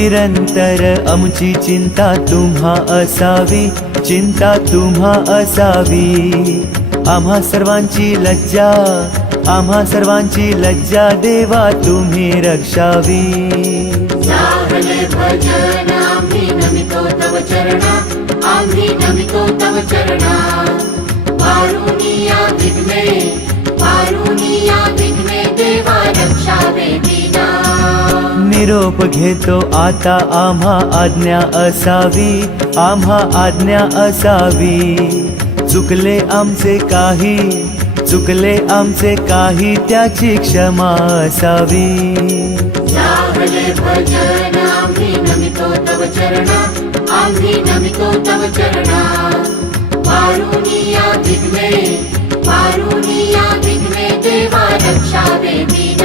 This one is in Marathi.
निरंतर आमची चिंता तुम्हा असावी, चिंता तुम्हा असावी। आम्हा सर्वांची लज्जा, आम्हा सर्वांची लज्जा देवा तुम्ही रक्षावी। चाहले भजन आम्ही नमितो तव चरणा, आम्ही नमितो तव चरणा। पारुनिया विघ्ने, पारुनिया विघ्ने देवा रक्षावे दीना। निरोप घेतो आता आम्हा आज्ञा असावी, आम्हा आज्ञा असावी। चुकले आमचे काही, चुकले आमचे काही त्याची क्षमा असावी। चाहले भजन आम्ही नमितो तव चरणा, आम्ही नमितो तव चरणा। पारुनिया विघ्ने, पारुनिया विघ्ने देवा रक्षावे दीना।